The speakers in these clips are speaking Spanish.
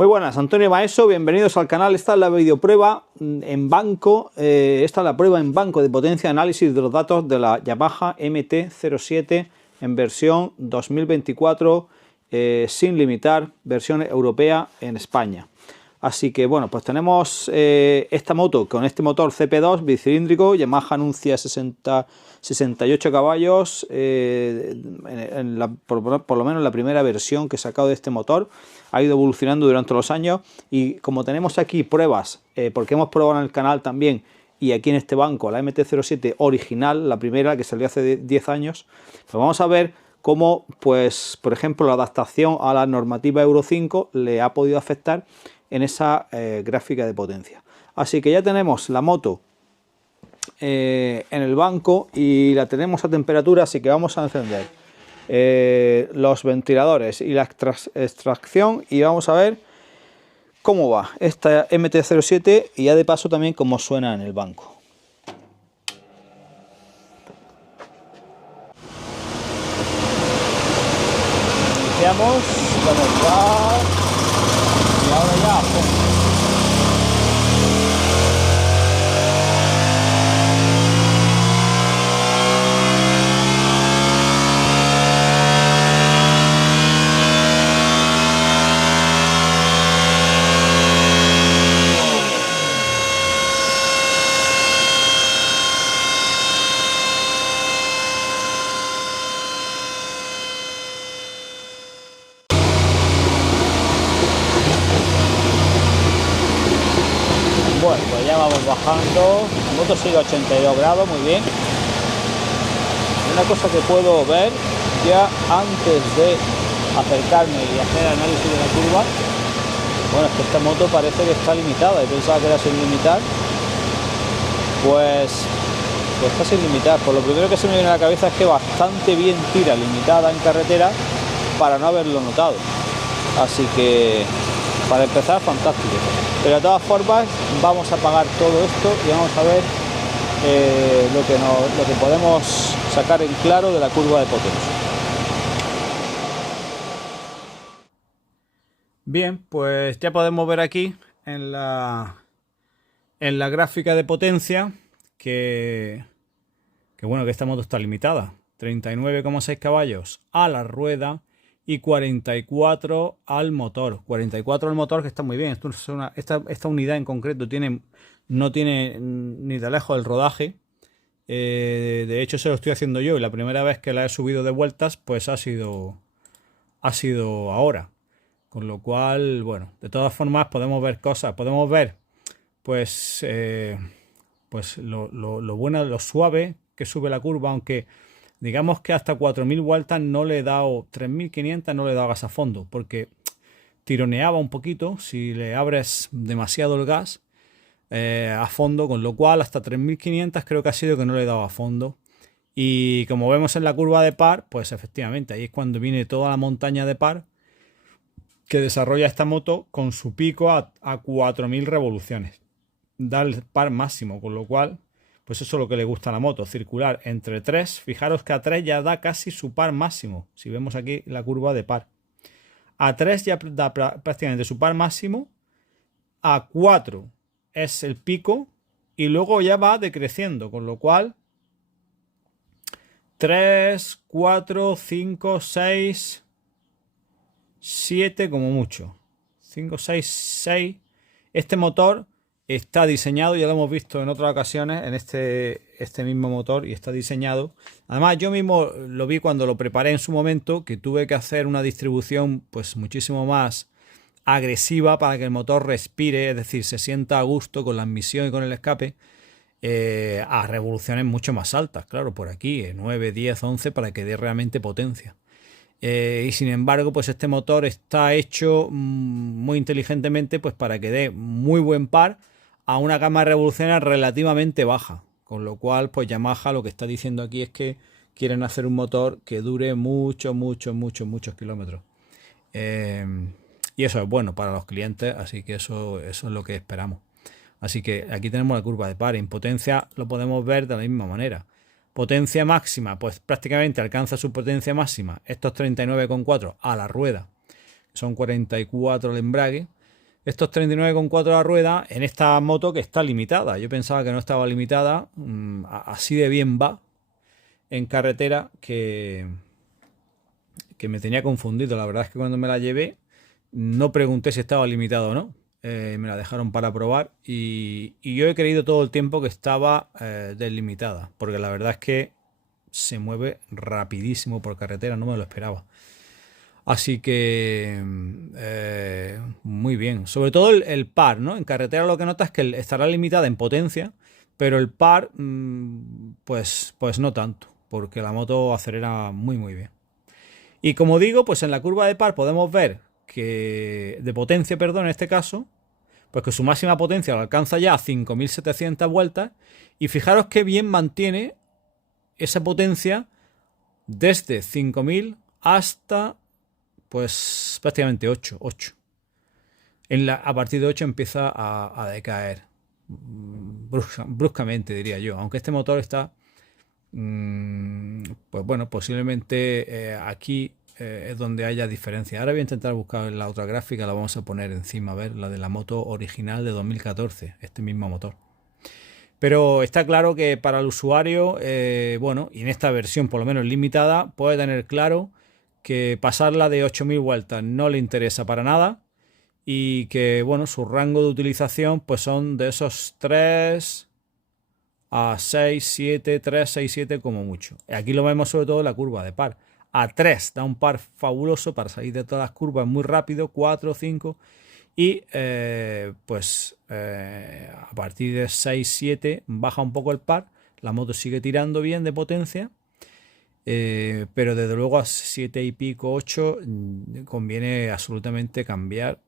Muy buenas, Antonio Maeso, bienvenidos al canal. Esta es la videoprueba en banco, esta es la prueba en banco de potencia de análisis de los datos de la Yamaha MT-07 en versión 2024 sin limitar, versión europea en España. Así que bueno, pues tenemos esta moto con este motor CP2 bicilíndrico. Yamaha anuncia 68 caballos, por lo menos en la primera versión que he sacado de este motor. Ha ido evolucionando durante los años y como tenemos aquí pruebas, porque hemos probado en el canal también y aquí en este banco la MT-07 original, la primera que salió hace 10 años, pues vamos a ver cómo, pues, por ejemplo, la adaptación a la normativa Euro 5 le ha podido afectar en esa gráfica de potencia. Así que ya tenemos la moto en el banco y la tenemos a temperatura, así que vamos a encender los ventiladores y la extracción y vamos a ver cómo va esta MT-07 y ya de paso también cómo suena en el banco. Iniciamos con el gas y ahora ya bueno, pues ya vamos bajando. La moto sigue a 82 grados, muy bien. Una cosa que puedo ver ya antes de acercarme y hacer análisis de la curva, bueno, es que esta moto parece que está limitada. Yo pensaba que era sin limitar, pues está sin limitar. Por lo primero que se me viene a la cabeza es que bastante bien tira limitada en carretera para no haberlo notado. Así que para empezar, fantástico. Pero de todas formas vamos a apagar todo esto y vamos a ver lo que podemos sacar en claro de la curva de potencia. Bien, pues ya podemos ver aquí en la gráfica de potencia que bueno, que esta moto está limitada. 39,6 caballos a la rueda y 44 al motor. 44 al motor, que está muy bien. Esta unidad en concreto no tiene ni de lejos el rodaje. De hecho, se lo estoy haciendo yo y la primera vez que la he subido de vueltas, pues ha sido ahora. Con lo cual, bueno, de todas formas podemos ver cosas. Podemos ver, pues lo bueno, lo suave que sube la curva, aunque digamos que hasta 4000 vueltas no le he dado, 3500 no le he dado gas a fondo, porque tironeaba un poquito si le abres demasiado el gas a fondo, con lo cual hasta 3500 creo que ha sido que no le he dado a fondo. Y como vemos en la curva de par, pues efectivamente ahí es cuando viene toda la montaña de par que desarrolla esta moto con su pico a 4000 revoluciones. Da el par máximo, con lo cual pues eso es lo que le gusta a la moto, circular entre 3. Fijaros que a 3 ya da casi su par máximo. Si vemos aquí la curva de par. A 3 ya da prácticamente su par máximo. A 4 es el pico. Y luego ya va decreciendo. Con lo cual 3, 4, 5, 6, 7 como mucho. 5, 6, 6. Este motor está diseñado, ya lo hemos visto en otras ocasiones, en este mismo motor, y está diseñado. Además, yo mismo lo vi cuando lo preparé en su momento, que tuve que hacer una distribución pues muchísimo más agresiva para que el motor respire, es decir, se sienta a gusto con la admisión y con el escape a revoluciones mucho más altas, claro, por aquí, 9, 10, 11, para que dé realmente potencia. Y sin embargo, pues este motor está hecho muy inteligentemente pues para que dé muy buen par a una gama de revoluciones relativamente baja, con lo cual pues Yamaha lo que está diciendo aquí es que quieren hacer un motor que dure muchos kilómetros, y eso es bueno para los clientes, así que eso es lo que esperamos. Así que aquí tenemos la curva de par. En potencia lo podemos ver de la misma manera. Potencia máxima, pues prácticamente alcanza su potencia máxima estos 39,4 a la rueda, son 44 el embrague. estos 39,4 la rueda en esta moto que está limitada. Yo pensaba que no estaba limitada, así de bien va en carretera que me tenía confundido. La verdad es que cuando me la llevé no pregunté si estaba limitado o no. Me la dejaron para probar y yo he creído todo el tiempo que estaba deslimitada, porque la verdad es que se mueve rapidísimo por carretera, no me lo esperaba. Así que muy bien. Sobre todo el par, ¿no? En carretera lo que notas es que estará limitada en potencia, pero el par, pues no tanto, porque la moto acelera muy muy bien. Y como digo, pues en la curva de par podemos ver que, de potencia, perdón, en este caso, pues que su máxima potencia lo alcanza ya a 5.700 vueltas. Y fijaros qué bien mantiene esa potencia desde 5.000 hasta, pues prácticamente 8. A partir de 8 empieza a decaer bruscamente, diría yo. Aunque este motor está, pues bueno, posiblemente aquí es donde haya diferencia. Ahora voy a intentar buscar la otra gráfica, la vamos a poner encima, a ver, la de la moto original de 2014, este mismo motor. Pero está claro que para el usuario, bueno, y en esta versión por lo menos limitada, puede tener claro que pasarla de 8.000 vueltas no le interesa para nada y que, bueno, su rango de utilización pues son de esos 3 a 6, 7, 3, 6, 7 como mucho. Aquí lo vemos sobre todo en la curva de par. A 3 da un par fabuloso para salir de todas las curvas muy rápido, 4, 5 y a partir de 6, 7 baja un poco el par, la moto sigue tirando bien de potencia, pero desde luego a 7 y pico, 8 conviene absolutamente cambiar,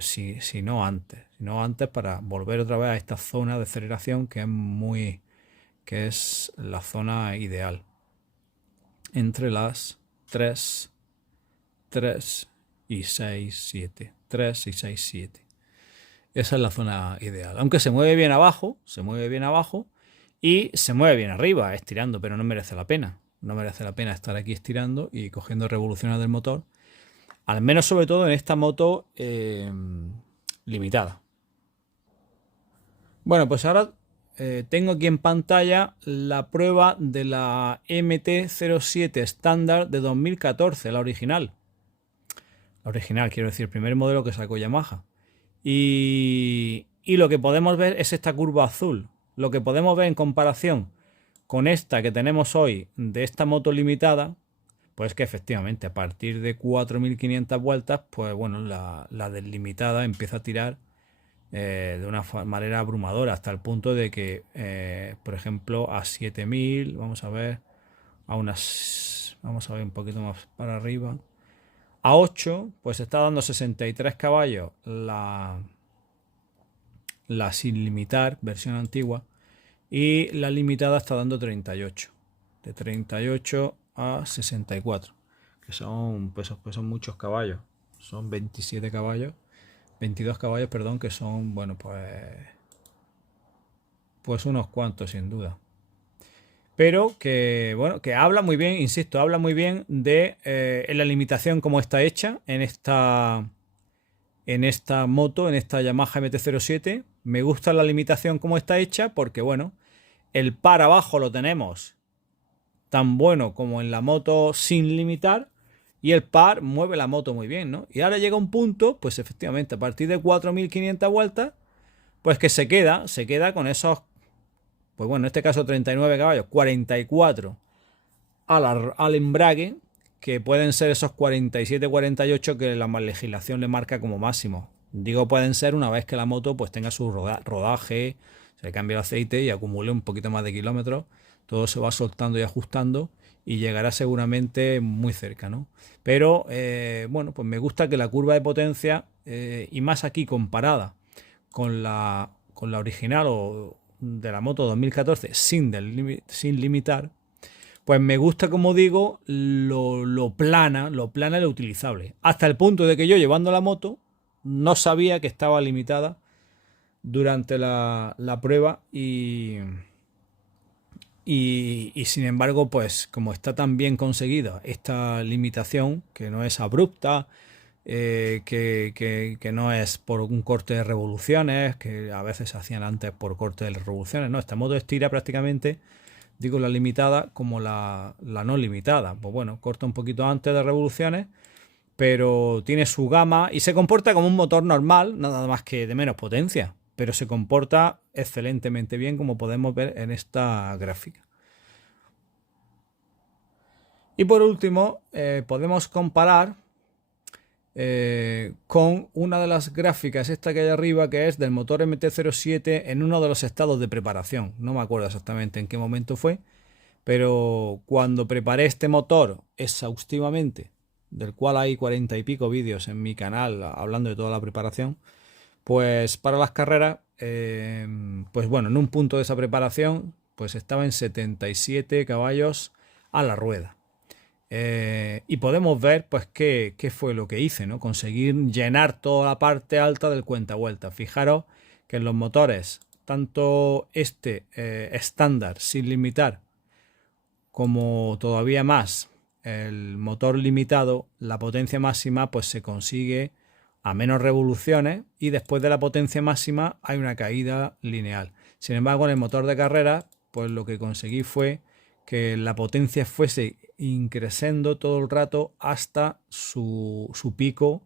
si no antes para volver otra vez a esta zona de aceleración que es la zona ideal entre las 3 y 6, 7. 3 y 6, 7. Esa es la zona ideal. Aunque se mueve bien abajo y se mueve bien arriba, estirando, pero no merece la pena. No merece la pena estar aquí estirando y cogiendo revoluciones del motor. Al menos sobre todo en esta moto limitada. Bueno, pues ahora tengo aquí en pantalla la prueba de la MT-07 estándar de 2014, la original. La original, quiero decir, el primer modelo que sacó Yamaha. Y lo que podemos ver es esta curva azul. Lo que podemos ver en comparación con esta que tenemos hoy de esta moto limitada, pues que efectivamente a partir de 4.500 vueltas, pues bueno, la deslimitada empieza a tirar de una manera abrumadora, hasta el punto de que, por ejemplo, a 7.000, vamos a ver un poquito más para arriba. A 8, pues está dando 63 caballos la sin limitar, versión antigua, y la limitada está dando 38. De 38 a 64, que pues son muchos caballos. Son 27 caballos, 22 caballos, perdón, que son, bueno, pues unos cuantos sin duda. Pero que, bueno, que habla muy bien, insisto, habla muy bien de la limitación como está hecha en esta moto, en esta Yamaha MT-07. Me gusta la limitación como está hecha porque, bueno, el par abajo lo tenemos tan bueno como en la moto sin limitar y el par mueve la moto muy bien, ¿no? Y ahora llega un punto, pues efectivamente, a partir de 4.500 vueltas, pues que se queda con esos, pues bueno, en este caso 39 caballos, 44 al embrague, que pueden ser esos 47, 48 que la legislación le marca como máximo. Digo pueden ser una vez que la moto pues tenga su rodaje, se le cambie el aceite y acumule un poquito más de kilómetros, todo se va soltando y ajustando y llegará seguramente muy cerca, ¿no? Pero bueno, pues me gusta que la curva de potencia, y más aquí comparada con la original o de la moto 2014 sin limitar, pues me gusta, como digo, lo plana y lo utilizable. Hasta el punto de que yo, llevando la moto, no sabía que estaba limitada durante la prueba y sin embargo, pues como está tan bien conseguida esta limitación, que no es abrupta, que no es por un corte de revoluciones, que a veces se hacían antes por corte de revoluciones. No, esta moto estira prácticamente, digo la limitada como la no limitada. Pues bueno, corta un poquito antes de revoluciones, pero tiene su gama y se comporta como un motor normal, nada más que de menos potencia, pero se comporta excelentemente bien, como podemos ver en esta gráfica. Y por último, podemos comparar con una de las gráficas, esta que hay arriba, que es del motor MT-07 en uno de los estados de preparación. No me acuerdo exactamente en qué momento fue, pero cuando preparé este motor exhaustivamente, del cual hay 40 y pico vídeos en mi canal hablando de toda la preparación, pues para las carreras, pues bueno, en un punto de esa preparación, pues estaba en 77 caballos a la rueda. Y podemos ver pues qué fue lo que hice, ¿no? Conseguir llenar toda la parte alta del cuentavueltas. Fijaros que en los motores, tanto este estándar sin limitar, como todavía más el motor limitado, la potencia máxima pues se consigue a menos revoluciones y después de la potencia máxima hay una caída lineal. Sin embargo, en el motor de carrera, pues lo que conseguí fue que la potencia fuese increciendo todo el rato hasta su pico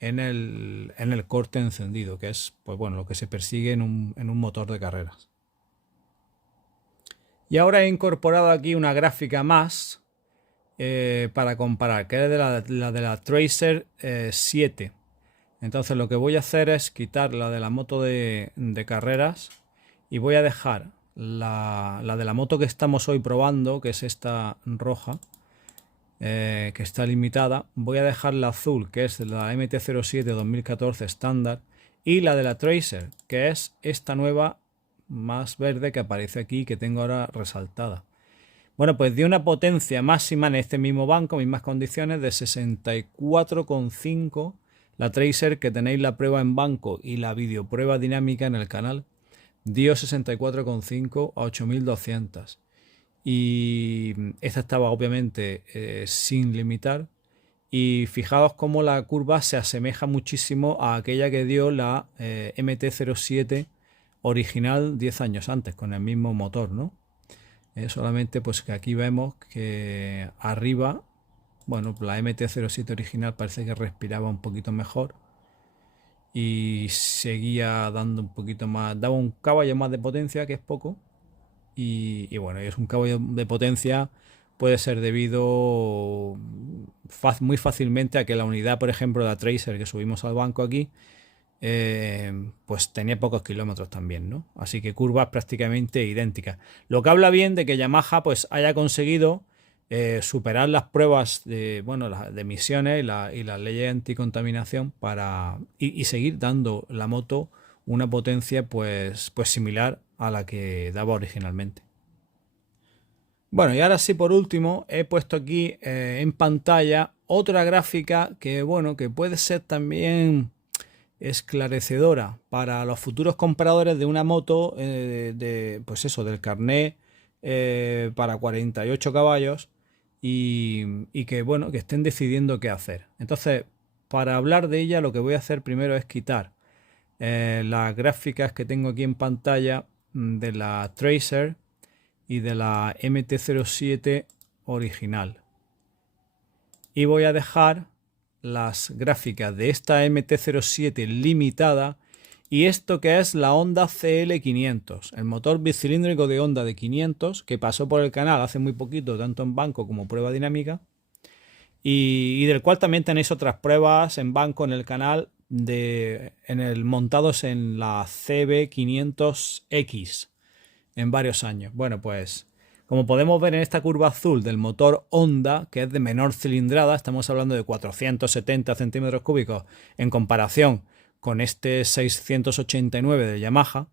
en el corte encendido, que es pues bueno, lo que se persigue en un motor de carreras. Y ahora he incorporado aquí una gráfica más para comparar, que es la de la Tracer 7. Entonces lo que voy a hacer es quitar la de la moto de carreras y voy a dejar la de la moto que estamos hoy probando, que es esta roja, que está limitada. Voy a dejar la azul, que es la MT-07 2014 estándar, y la de la Tracer, que es esta nueva más verde que aparece aquí, que tengo ahora resaltada. Bueno, pues dio una potencia máxima en este mismo banco, mismas condiciones, de 64,5. La Tracer, que tenéis la prueba en banco y la videoprueba dinámica en el canal, dio 64,5 a 8200. Y esta estaba obviamente sin limitar. Y fijaos cómo la curva se asemeja muchísimo a aquella que dio la MT-07 original 10 años antes, con el mismo motor, ¿no? Solamente pues que aquí vemos que arriba, bueno, la MT-07 original parece que respiraba un poquito mejor y seguía dando un poquito más, daba un caballo más de potencia, que es poco, y bueno, es un caballo de potencia, puede ser debido muy fácilmente a que la unidad, por ejemplo, de la Tracer que subimos al banco aquí, pues tenía pocos kilómetros también, ¿no? Así que curvas prácticamente idénticas. Lo que habla bien de que Yamaha pues haya conseguido superar las pruebas de, bueno, de emisiones y las leyes anticontaminación y seguir dando la moto una potencia pues similar a la que daba originalmente. Bueno, y ahora sí, por último, he puesto aquí en pantalla otra gráfica que, bueno, que puede ser también esclarecedora para los futuros compradores de una moto pues eso, del carnet para 48 caballos y que, bueno, que estén decidiendo qué hacer. Entonces, para hablar de ella, lo que voy a hacer primero es quitar las gráficas que tengo aquí en pantalla de la Tracer y de la MT-07 original. Y voy a dejar las gráficas de esta MT-07 limitada y esto que es la Honda CL500, el motor bicilíndrico de Honda de 500 que pasó por el canal hace muy poquito, tanto en banco como prueba dinámica, y del cual también tenéis otras pruebas en banco en el canal montados en la CB500X en varios años. Bueno, pues como podemos ver en esta curva azul del motor Honda, que es de menor cilindrada, estamos hablando de 470 centímetros cúbicos en comparación con este 689 de Yamaha,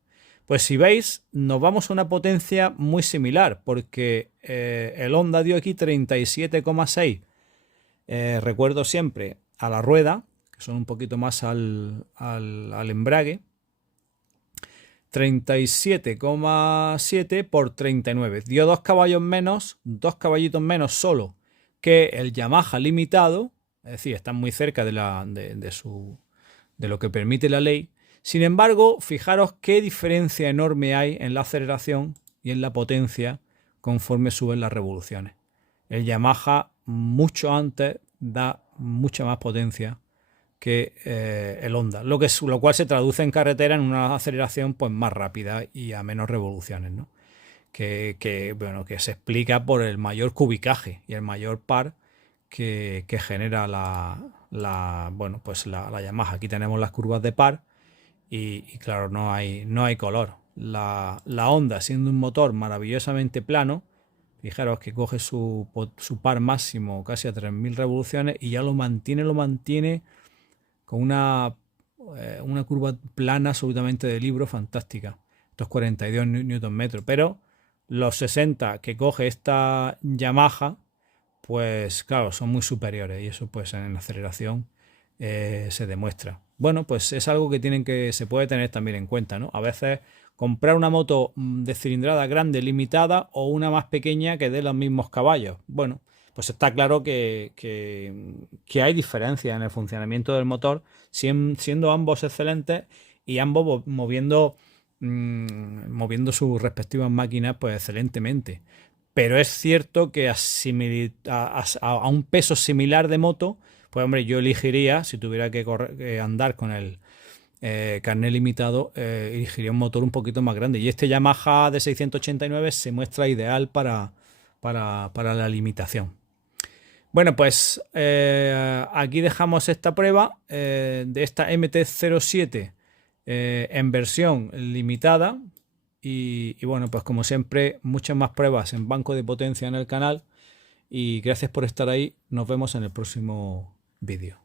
pues si veis nos vamos a una potencia muy similar, porque el Honda dio aquí 37,6, recuerdo siempre, a la rueda, que son un poquito más al embrague, 37,7 por 39. Dio 2 caballos menos, 2 caballitos menos solo que el Yamaha limitado, es decir, están muy cerca de lo que permite la ley. Sin embargo, fijaros qué diferencia enorme hay en la aceleración y en la potencia conforme suben las revoluciones. El Yamaha mucho antes da mucha más potencia que el Honda, lo cual se traduce en carretera en una aceleración pues más rápida y a menos revoluciones, ¿no? Bueno, que se explica por el mayor cubicaje y el mayor par que genera bueno, pues la Yamaha. Aquí tenemos las curvas de par y claro, no hay color. La Honda, siendo un motor maravillosamente plano, fijaros que coge su par máximo casi a 3000 revoluciones y ya lo mantiene con una curva plana absolutamente de libro fantástica. Estos 42 Nm, pero los 60 que coge esta Yamaha, pues claro, son muy superiores y eso pues en la aceleración se demuestra. Bueno, pues es algo que se puede tener también en cuenta, ¿no? A veces comprar una moto de cilindrada grande limitada o una más pequeña que dé los mismos caballos. Bueno, pues está claro que hay diferencia en el funcionamiento del motor, siendo ambos excelentes y ambos moviendo sus respectivas máquinas pues excelentemente. Pero es cierto que a un peso similar de moto, pues hombre, yo elegiría, si tuviera que andar con el carnet limitado, elegiría un motor un poquito más grande. Y este Yamaha de 689 se muestra ideal para la limitación. Bueno, pues aquí dejamos esta prueba de esta MT-07 en versión limitada. Y bueno, pues como siempre, muchas más pruebas en banco de potencia en el canal. Y gracias por estar ahí. Nos vemos en el próximo vídeo.